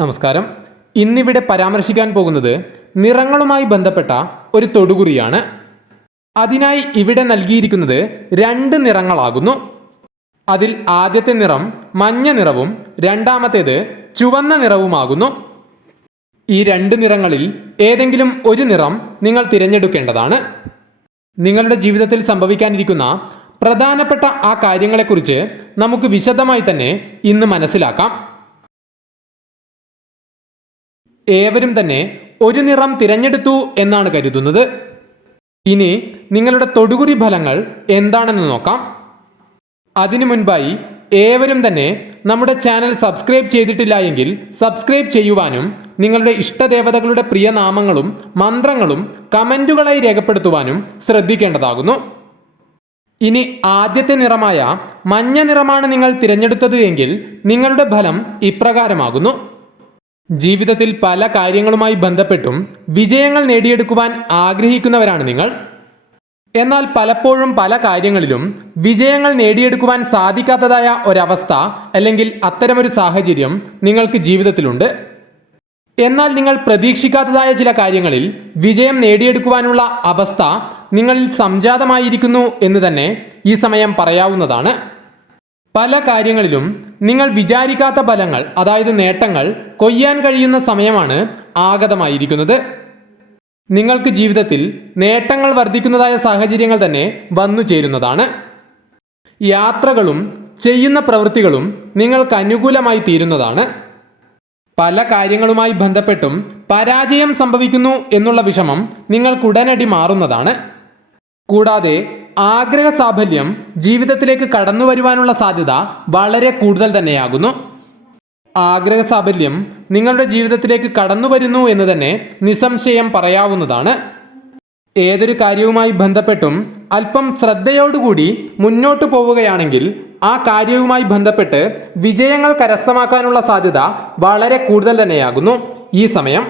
നമസ്കാരം. ഇന്നിവിടെ പരാമർശിക്കാൻ പോകുന്നത് നിറങ്ങളുമായി ബന്ധപ്പെട്ട ഒരു തൊടുകുറിയാണ്. അതിനായി ഇവിടെ നൽകിയിരിക്കുന്നത് രണ്ട് നിറങ്ങളാകുന്നു. അതിൽ ആദ്യത്തെ നിറം മഞ്ഞ നിറവും രണ്ടാമത്തേത് ചുവന്ന നിറവുമാകുന്നു. ഈ രണ്ട് നിറങ്ങളിൽ ഏതെങ്കിലും ഒരു നിറം നിങ്ങൾ തിരഞ്ഞെടുക്കേണ്ടതാണ്. നിങ്ങളുടെ ജീവിതത്തിൽ സംഭവിക്കാനിരിക്കുന്ന പ്രധാനപ്പെട്ട ആ കാര്യങ്ങളെക്കുറിച്ച് നമുക്ക് വിശദമായി തന്നെ ഇന്ന് മനസ്സിലാക്കാം. ഏവരും തന്നെ ഒരു നിറം തിരഞ്ഞെടുത്തു എന്നാണ് കരുതുന്നത്. ഇനി നിങ്ങളുടെ തൊടുകുറി ഫലങ്ങൾ എന്താണെന്ന് നോക്കാം. അതിനു മുൻപായി ഏവരും തന്നെ നമ്മുടെ ചാനൽ സബ്സ്ക്രൈബ് ചെയ്തിട്ടില്ല എങ്കിൽ സബ്സ്ക്രൈബ് ചെയ്യുവാനും നിങ്ങളുടെ ഇഷ്ടദേവതകളുടെ പ്രിയനാമങ്ങളും മന്ത്രങ്ങളും കമന്റുകളായി രേഖപ്പെടുത്തുവാനും ശ്രദ്ധിക്കേണ്ടതാകുന്നു. ഇനി ആദ്യത്തെ നിറമായ മഞ്ഞ നിറമാണ് നിങ്ങൾ തിരഞ്ഞെടുത്തത് എങ്കിൽ നിങ്ങളുടെ ഫലം ഇപ്രകാരമാകുന്നു. ജീവിതത്തിൽ പല കാര്യങ്ങളുമായി ബന്ധപ്പെട്ടും വിജയങ്ങൾ നേടിയെടുക്കുവാൻ ആഗ്രഹിക്കുന്നവരാണ് നിങ്ങൾ. എന്നാൽ പലപ്പോഴും പല കാര്യങ്ങളിലും വിജയങ്ങൾ നേടിയെടുക്കുവാൻ സാധിക്കാത്തതായ ഒരവസ്ഥ അല്ലെങ്കിൽ അത്തരമൊരു സാഹചര്യം നിങ്ങൾക്ക് ജീവിതത്തിലുണ്ട്. എന്നാൽ നിങ്ങൾ പ്രതീക്ഷിക്കാത്തതായ ചില കാര്യങ്ങളിൽ വിജയം നേടിയെടുക്കുവാനുള്ള അവസ്ഥ നിങ്ങളിൽ സംജാതമായിരിക്കുന്നു എന്ന് തന്നെ ഈ സമയം പറയാവുന്നതാണ്. പല കാര്യങ്ങളിലും നിങ്ങൾ വിചാരിക്കാത്ത ഫലങ്ങൾ അതായത് നേട്ടങ്ങൾ കൊയ്യാൻ കഴിയുന്ന സമയമാണ് ആഗതമായിരിക്കുന്നത്. നിങ്ങൾക്ക് ജീവിതത്തിൽ നേട്ടങ്ങൾ വർദ്ധിക്കുന്നതായ സാഹചര്യങ്ങൾ തന്നെ വന്നു ചേരുന്നതാണ്. യാത്രകളും ചെയ്യുന്ന പ്രവൃത്തികളും നിങ്ങൾക്ക് അനുകൂലമായി തീരുന്നതാണ്. പല കാര്യങ്ങളുമായി ബന്ധപ്പെട്ടും പരാജയം സംഭവിക്കുന്നു എന്നുള്ള വിഷമം നിങ്ങൾക്ക് നിങ്ങൾക്കുടനടി മാറുന്നതാണ്. കൂടാതെ ആഗ്രഹ സാഫല്യം ജീവിതത്തിലേക്ക് കടന്നു വരുവാനുള്ള സാധ്യത വളരെ കൂടുതൽ തന്നെയാകുന്നു. ആഗ്രഹ സാഫല്യം നിങ്ങളുടെ ജീവിതത്തിലേക്ക് കടന്നു വരുന്നു എന്ന് തന്നെ നിസ്സംശയം പറയാവുന്നതാണ്. ഏതൊരു കാര്യവുമായി ബന്ധപ്പെട്ടും അല്പം ശ്രദ്ധയോടുകൂടി മുന്നോട്ട് പോവുകയാണെങ്കിൽ ആ കാര്യവുമായി ബന്ധപ്പെട്ട് വിജയങ്ങൾ കരസ്ഥമാക്കാനുള്ള സാധ്യത വളരെ കൂടുതൽ തന്നെയാകുന്നു. ഈ സമയം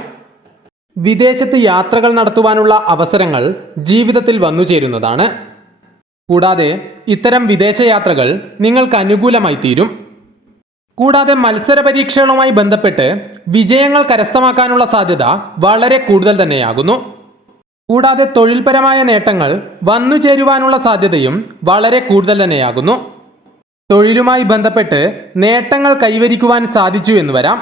വിദേശത്ത് യാത്രകൾ നടത്തുവാനുള്ള അവസരങ്ങൾ ജീവിതത്തിൽ വന്നു ചേരുന്നതാണ് കൂടാതെ ഇത്തരം വിദേശയാത്രകൾ നിങ്ങൾക്ക് അനുകൂലമായി തീരും കൂടാതെ മത്സര പരീക്ഷകളുമായി ബന്ധപ്പെട്ട് വിജയങ്ങൾ കരസ്ഥമാക്കാനുള്ള സാധ്യത വളരെ കൂടുതൽ തന്നെയാകുന്നു. കൂടാതെ തൊഴിൽപരമായ നേട്ടങ്ങൾ വന്നു ചേരുവാനുള്ള സാധ്യതയും വളരെ കൂടുതൽ തന്നെയാകുന്നു. തൊഴിലുമായി ബന്ധപ്പെട്ട് നേട്ടങ്ങൾ കൈവരിക്കുവാൻ സാധിച്ചു എന്ന് വരാം.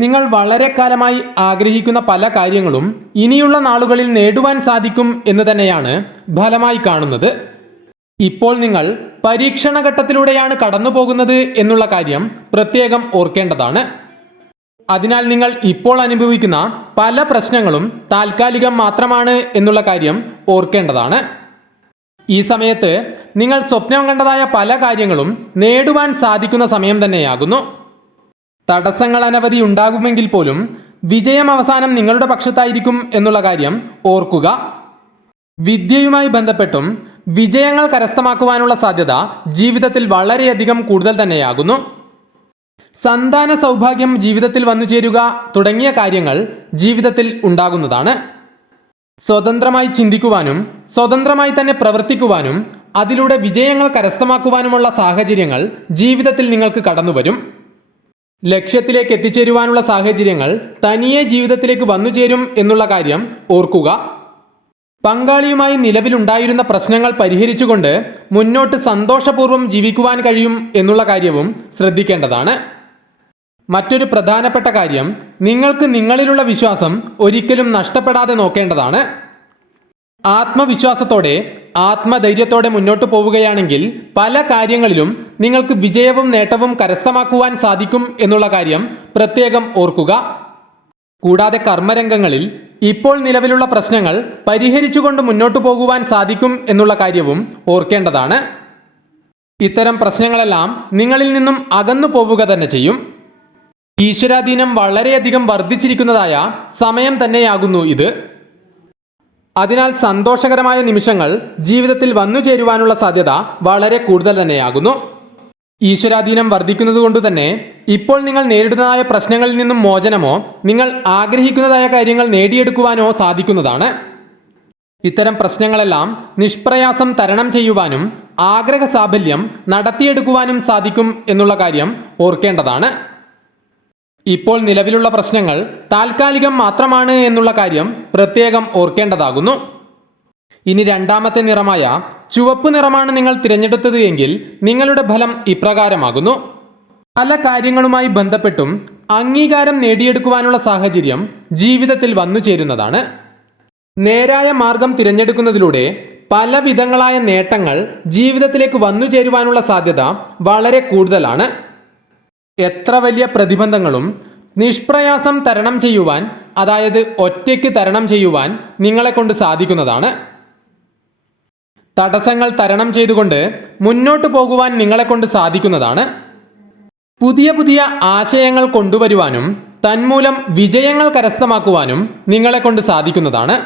നിങ്ങൾ വളരെ കാലമായി ആഗ്രഹിക്കുന്ന പല കാര്യങ്ങളും ഇനിയുള്ള നാളുകളിൽ നേടുവാൻ സാധിക്കും എന്ന് തന്നെയാണ് ഫലമായി കാണുന്നത്. ഇപ്പോൾ നിങ്ങൾ പരീക്ഷണ ഘട്ടത്തിലൂടെയാണ് കടന്നു പോകുന്നത് എന്നുള്ള കാര്യം പ്രത്യേകം ഓർക്കേണ്ടതാണ്. അതിനാൽ നിങ്ങൾ ഇപ്പോൾ അനുഭവിക്കുന്ന പല പ്രശ്നങ്ങളും താൽക്കാലികം മാത്രമാണ് എന്നുള്ള കാര്യം ഓർക്കേണ്ടതാണ്. ഈ സമയത്ത് നിങ്ങൾ സ്വപ്നം കണ്ടതായ പല കാര്യങ്ങളും നേടുവാൻ സാധിക്കുന്ന സമയം തന്നെയാകുന്നു. തടസ്സങ്ങൾ അനവധി ഉണ്ടാകുമെങ്കിൽ പോലും വിജയം അവസാനം നിങ്ങളുടെ പക്ഷത്തായിരിക്കും എന്നുള്ള കാര്യം ഓർക്കുക. വിദ്യയുമായി ബന്ധപ്പെട്ടും വിജയങ്ങൾ കരസ്ഥമാക്കുവാനുള്ള സാധ്യത ജീവിതത്തിൽ വളരെയധികം കൂടുതൽ തന്നെയാകുന്നു. സന്താന സൗഭാഗ്യം ജീവിതത്തിൽ വന്നു ചേരുക തുടങ്ങിയ കാര്യങ്ങൾ ജീവിതത്തിൽ ഉണ്ടാകുന്നതാണ്. സ്വതന്ത്രമായി ചിന്തിക്കുവാനും സ്വതന്ത്രമായി തന്നെ പ്രവർത്തിക്കുവാനും അതിലൂടെ വിജയങ്ങൾ കരസ്ഥമാക്കുവാനുമുള്ള സാഹചര്യങ്ങൾ ജീവിതത്തിൽ നിങ്ങൾക്ക് കടന്നു വരും ലക്ഷ്യത്തിലേക്ക് എത്തിച്ചേരുവാനുള്ള സാഹചര്യങ്ങൾ തനിയെ ജീവിതത്തിലേക്ക് വന്നു ചേരും എന്നുള്ള കാര്യം ഓർക്കുക. പങ്കാളിയുമായി നിലവിലുണ്ടായിരുന്ന പ്രശ്നങ്ങൾ പരിഹരിച്ചുകൊണ്ട് മുന്നോട്ട് സന്തോഷപൂർവം ജീവിക്കുവാൻ കഴിയും എന്നുള്ള കാര്യവും ശ്രദ്ധിക്കേണ്ടതാണ്. മറ്റൊരു പ്രധാനപ്പെട്ട കാര്യം നിങ്ങൾക്ക് നിങ്ങളിലുള്ള വിശ്വാസം ഒരിക്കലും നഷ്ടപ്പെടാതെ നോക്കേണ്ടതാണ്. ആത്മവിശ്വാസത്തോടെ ആത്മധൈര്യത്തോടെ മുന്നോട്ട് പോവുകയാണെങ്കിൽ പല കാര്യങ്ങളിലും നിങ്ങൾക്ക് വിജയവും നേട്ടവും കരസ്ഥമാക്കുവാൻ സാധിക്കും എന്നുള്ള കാര്യം പ്രത്യേകം ഓർക്കുക. കൂടാതെ കർമ്മരംഗങ്ങളിൽ ഇപ്പോൾ നിലവിലുള്ള പ്രശ്നങ്ങൾ പരിഹരിച്ചുകൊണ്ട് മുന്നോട്ടു പോകുവാൻ സാധിക്കും എന്നുള്ള കാര്യവും ഓർക്കേണ്ടതാണ്. ഇത്തരം പ്രശ്നങ്ങളെല്ലാം നിങ്ങളിൽ നിന്നും അകന്നു പോവുക തന്നെ ചെയ്യും. ഈശ്വരാധീനം വളരെയധികം വർദ്ധിച്ചിരിക്കുന്നതായ സമയം തന്നെയാകുന്നു ഇത്. അതിനാൽ സന്തോഷകരമായ നിമിഷങ്ങൾ ജീവിതത്തിൽ വന്നു ചേരുവാനുള്ള സാധ്യത വളരെ കൂടുതൽ തന്നെയാകുന്നു. ഈശ്വരാധീനം വർദ്ധിക്കുന്നതുകൊണ്ട് തന്നെ ഇപ്പോൾ നിങ്ങൾ നേരിടുന്നതായ പ്രശ്നങ്ങളിൽ നിന്നും മോചനമോ നിങ്ങൾ ആഗ്രഹിക്കുന്നതായ കാര്യങ്ങൾ നേടിയെടുക്കുവാനോ സാധിക്കുന്നതാണ്. ഇത്തരം പ്രശ്നങ്ങളെല്ലാം നിഷ്പ്രയാസം തരണം ചെയ്യുവാനും ആഗ്രഹ സാഫല്യം നടത്തിയെടുക്കുവാനും സാധിക്കും എന്നുള്ള കാര്യം ഓർക്കേണ്ടതാണ്. ഇപ്പോൾ നിലവിലുള്ള പ്രശ്നങ്ങൾ താൽക്കാലികം മാത്രമാണ് എന്നുള്ള കാര്യം പ്രത്യേകം ഓർക്കേണ്ടതാകുന്നു. ഇനി രണ്ടാമത്തെ നിറമായ ചുവപ്പ് നിറമാണ് നിങ്ങൾ തിരഞ്ഞെടുത്തത് എങ്കിൽ നിങ്ങളുടെ ഫലം ഇപ്രകാരമാകുന്നു. പല കാര്യങ്ങളുമായി ബന്ധപ്പെട്ടും അംഗീകാരം നേടിയെടുക്കുവാനുള്ള സാഹചര്യം ജീവിതത്തിൽ വന്നു ചേരുന്നതാണ്. നേരായ മാർഗം തിരഞ്ഞെടുക്കുന്നതിലൂടെ പല വിധങ്ങളായ നേട്ടങ്ങൾ ജീവിതത്തിലേക്ക് വന്നു ചേരുവാനുള്ള സാധ്യത വളരെ കൂടുതലാണ്. എത്ര വലിയ പ്രതിബന്ധങ്ങളും നിഷ്പ്രയാസം തരണം ചെയ്യുവാൻ അതായത് ഒറ്റയ്ക്ക് തരണം ചെയ്യുവാൻ നിങ്ങളെ കൊണ്ട് സാധിക്കുന്നതാണ്. തടസ്സങ്ങൾ തരണം ചെയ്തുകൊണ്ട് മുന്നോട്ട് പോകുവാൻ നിങ്ങളെ കൊണ്ട് സാധിക്കുന്നതാണ്. പുതിയ പുതിയ ആശയങ്ങൾ കൊണ്ടുവരുവാനും തന്മൂലം വിജയങ്ങൾ കരസ്ഥമാക്കുവാനും നിങ്ങളെ കൊണ്ട് സാധിക്കുന്നതാണ്.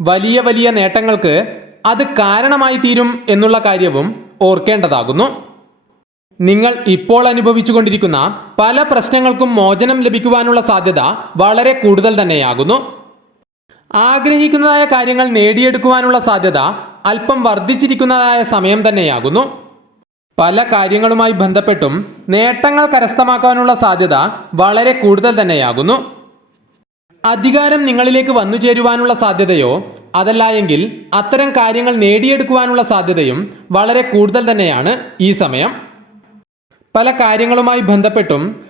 വലിയ വലിയ നേട്ടങ്ങൾക്ക് അത് കാരണമായി തീരും എന്നുള്ള കാര്യവും ഓർക്കേണ്ടതാകുന്നു. നിങ്ങൾ ഇപ്പോൾ അനുഭവിച്ചുകൊണ്ടിരിക്കുന്ന പല പ്രശ്നങ്ങൾക്കും മോചനം ലഭിക്കുവാനുള്ള സാധ്യത വളരെ കൂടുതൽ തന്നെയാകുന്നു. ആഗ്രഹിക്കുന്നതായ കാര്യങ്ങൾ നേടിയെടുക്കുവാനുള്ള സാധ്യത അല്പം വർദ്ധിച്ചിരിക്കുന്നതായ സമയം തന്നെയാകുന്നു. പല കാര്യങ്ങളുമായി ബന്ധപ്പെട്ടും നേട്ടങ്ങൾ കരസ്ഥമാക്കാനുള്ള സാധ്യത വളരെ കൂടുതൽ തന്നെയാകുന്നു. അധികാരം നിങ്ങളിലേക്ക് വന്നു ചേരുവാനുള്ള സാധ്യതയോ അതല്ല എങ്കിൽ അത്തരം കാര്യങ്ങൾ നേടിയെടുക്കുവാനുള്ള സാധ്യതയും വളരെ കൂടുതൽ തന്നെയാണ് ഈ സമയം. പല കാര്യങ്ങളുമായി ബന്ധപ്പെട്ടും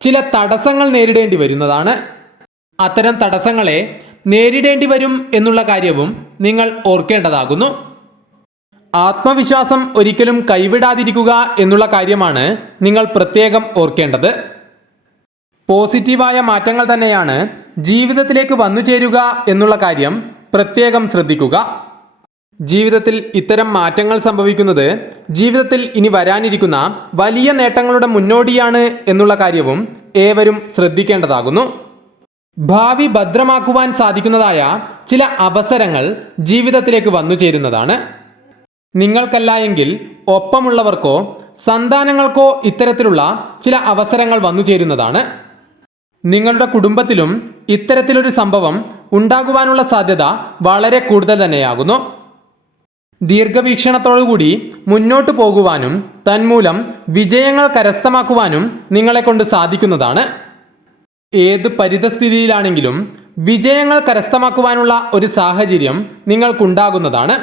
ചില തടസ്സങ്ങൾ നേരിടേണ്ടി വരുന്നതാണ്. അത്തരം തടസ്സങ്ങളെ നേരിടേണ്ടി വരും എന്നുള്ള കാര്യവും നിങ്ങൾ ഓർക്കേണ്ടതാകുന്നു. ആത്മവിശ്വാസം ഒരിക്കലും കൈവിടാതിരിക്കുക എന്നുള്ള കാര്യമാണ് നിങ്ങൾ പ്രത്യേകം ഓർക്കേണ്ടത്. പോസിറ്റീവായ മാറ്റങ്ങൾ തന്നെയാണ് ജീവിതത്തിലേക്ക് വന്നു ചേരുക എന്നുള്ള കാര്യം പ്രത്യേകം ശ്രദ്ധിക്കുക. ജീവിതത്തിൽ ഇത്തരം മാറ്റങ്ങൾ സംഭവിക്കുന്നത് ജീവിതത്തിൽ ഇനി വരാനിരിക്കുന്ന വലിയ നേട്ടങ്ങളുടെ മുന്നോടിയാണ് എന്നുള്ള കാര്യവും ഏവരും ശ്രദ്ധിക്കേണ്ടതാകുന്നു. ഭാവി ഭദ്രമാക്കുവാൻ സാധിക്കുന്നതായ ചില അവസരങ്ങൾ ജീവിതത്തിലേക്ക് വന്നു ചേരുന്നതാണ്. നിങ്ങൾക്കല്ല എങ്കിൽ ഒപ്പമുള്ളവർക്കോ സന്താനങ്ങൾക്കോ ഇത്തരത്തിലുള്ള ചില അവസരങ്ങൾ വന്നു ചേരുന്നതാണ്. നിങ്ങളുടെ കുടുംബത്തിലും ഇത്തരത്തിലൊരു സംഭവം ഉണ്ടാകുവാനുള്ള സാധ്യത വളരെ കൂടുതൽ തന്നെയാകുന്നു. ദീർഘവീക്ഷണത്തോടുകൂടി മുന്നോട്ട് പോകുവാനും തന്മൂലം വിജയങ്ങൾ കരസ്ഥമാക്കുവാനും നിങ്ങളെ കൊണ്ട് സാധിക്കുന്നതാണ്. ഏത് പരിതസ്ഥിതിയിലാണെങ്കിലും വിജയങ്ങൾ കരസ്ഥമാക്കുവാനുള്ള ഒരു സാഹചര്യം നിങ്ങൾക്കുണ്ടാകുന്നതാണ്.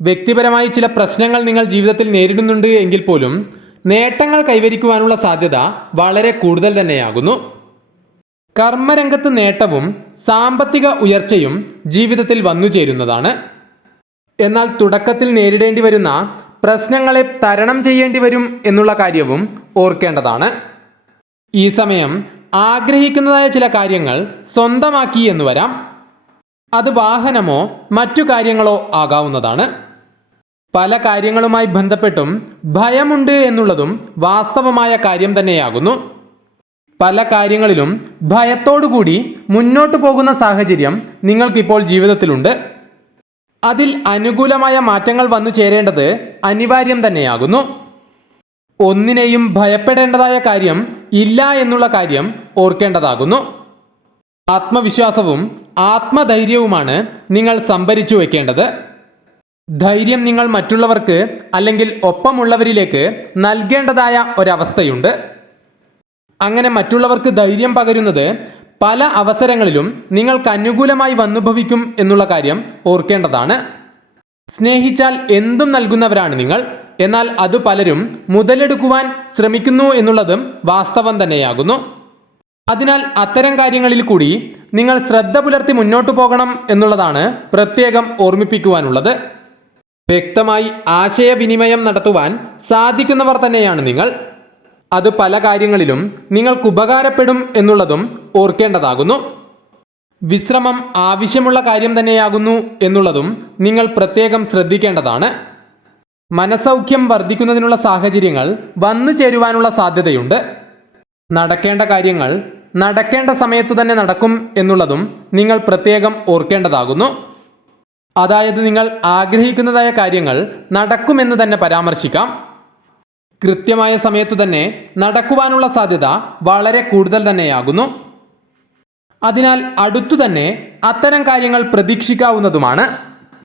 വ്യക്തിപരമായി ചില പ്രശ്നങ്ങൾ നിങ്ങൾ ജീവിതത്തിൽ നേരിടുന്നുണ്ട് എങ്കിൽ പോലും നേട്ടങ്ങൾ കൈവരിക്കുവാനുള്ള സാധ്യത വളരെ കൂടുതൽ തന്നെയാകുന്നു. കർമ്മരംഗത്ത് നേട്ടവും സാമ്പത്തിക ഉയർച്ചയും ജീവിതത്തിൽ വന്നു ചേരുന്നതാണ്. എന്നാൽ തുടക്കത്തിൽ നേരിടേണ്ടി വരുന്ന പ്രശ്നങ്ങളെ തരണം ചെയ്യേണ്ടി വരും എന്നുള്ള കാര്യവും ഓർക്കേണ്ടതാണ്. ഈ സമയം ആഗ്രഹിക്കുന്നതായ ചില കാര്യങ്ങൾ സ്വന്തമാക്കി എന്ന് വരാം. അത് വാഹനമോ മറ്റു കാര്യങ്ങളോ ആകാവുന്നതാണ്. പല കാര്യങ്ങളുമായി ബന്ധപ്പെട്ടും ഭയമുണ്ട് എന്നുള്ളതും വാസ്തവമായ കാര്യം തന്നെയാകുന്നു. പല കാര്യങ്ങളിലും ഭയത്തോടുകൂടി മുന്നോട്ടു പോകുന്ന സാഹചര്യം നിങ്ങൾക്കിപ്പോൾ ജീവിതത്തിലുണ്ട്. അതിൽ അനുകൂലമായ മാറ്റങ്ങൾ വന്നു ചേരേണ്ടത് അനിവാര്യം തന്നെയാകുന്നു. ഒന്നിനെയും ഭയപ്പെടേണ്ടതായ കാര്യം ഇല്ല എന്നുള്ള കാര്യം ഓർക്കേണ്ടതാകുന്നു. ആത്മവിശ്വാസവും ആത്മധൈര്യവുമാണ് നിങ്ങൾ സംഭരിച്ചു വെക്കേണ്ടത്. ധൈര്യം നിങ്ങൾ മറ്റുള്ളവർക്ക് അല്ലെങ്കിൽ ഒപ്പമുള്ളവരിലേക്ക് നൽകേണ്ടതായ ഒരവസ്ഥയുണ്ട്. അങ്ങനെ മറ്റുള്ളവർക്ക് ധൈര്യം പകരുന്നത് പല അവസരങ്ങളിലും നിങ്ങൾക്ക് അനുകൂലമായി വന്നുഭവിക്കും എന്നുള്ള കാര്യം ഓർക്കേണ്ടതാണ്. സ്നേഹിച്ചാൽ എന്തും നൽകുന്നവരാണ് നിങ്ങൾ. എന്നാൽ അത് പലരും മുതലെടുക്കുവാൻ ശ്രമിക്കുന്നു എന്നുള്ളതും വാസ്തവം തന്നെയാകുന്നു. അതിനാൽ അത്തരം കാര്യങ്ങളിൽ കൂടി നിങ്ങൾ ശ്രദ്ധ പുലർത്തി മുന്നോട്ടു പോകണം എന്നുള്ളതാണ് പ്രത്യേകം ഓർമ്മിപ്പിക്കുവാനുള്ളത്. വ്യക്തമായി ആശയവിനിമയം നടത്തുവാൻ സാധിക്കുന്നവർ തന്നെയാണ് നിങ്ങൾ. അത് പല കാര്യങ്ങളിലും നിങ്ങൾക്ക് ഉപകാരപ്പെടും എന്നുള്ളതും ഓർക്കേണ്ടതാകുന്നു. വിശ്രമം ആവശ്യമുള്ള കാര്യം തന്നെയാകുന്നു എന്നുള്ളതും നിങ്ങൾ പ്രത്യേകം ശ്രദ്ധിക്കേണ്ടതാണ്. മനസൗഖ്യം വർദ്ധിക്കുന്നതിനുള്ള സാഹചര്യങ്ങൾ വന്നു ചേരുവാനുള്ള സാധ്യതയുണ്ട്. നടക്കേണ്ട കാര്യങ്ങൾ നടക്കേണ്ട സമയത്തു തന്നെ നടക്കും എന്നുള്ളതും നിങ്ങൾ പ്രത്യേകം ഓർക്കേണ്ടതാകുന്നു. അതായത് നിങ്ങൾ ആഗ്രഹിക്കുന്നതായ കാര്യങ്ങൾ നടക്കുമെന്ന് തന്നെ പരാമർശിക്കാം. കൃത്യമായ സമയത്തു തന്നെ നടക്കുവാനുള്ള സാധ്യത വളരെ കൂടുതൽ തന്നെയാകുന്നു. അതിനാൽ അടുത്തു തന്നെ അത്തരം കാര്യങ്ങൾ പ്രതീക്ഷിക്കാവുന്നതുമാണ്.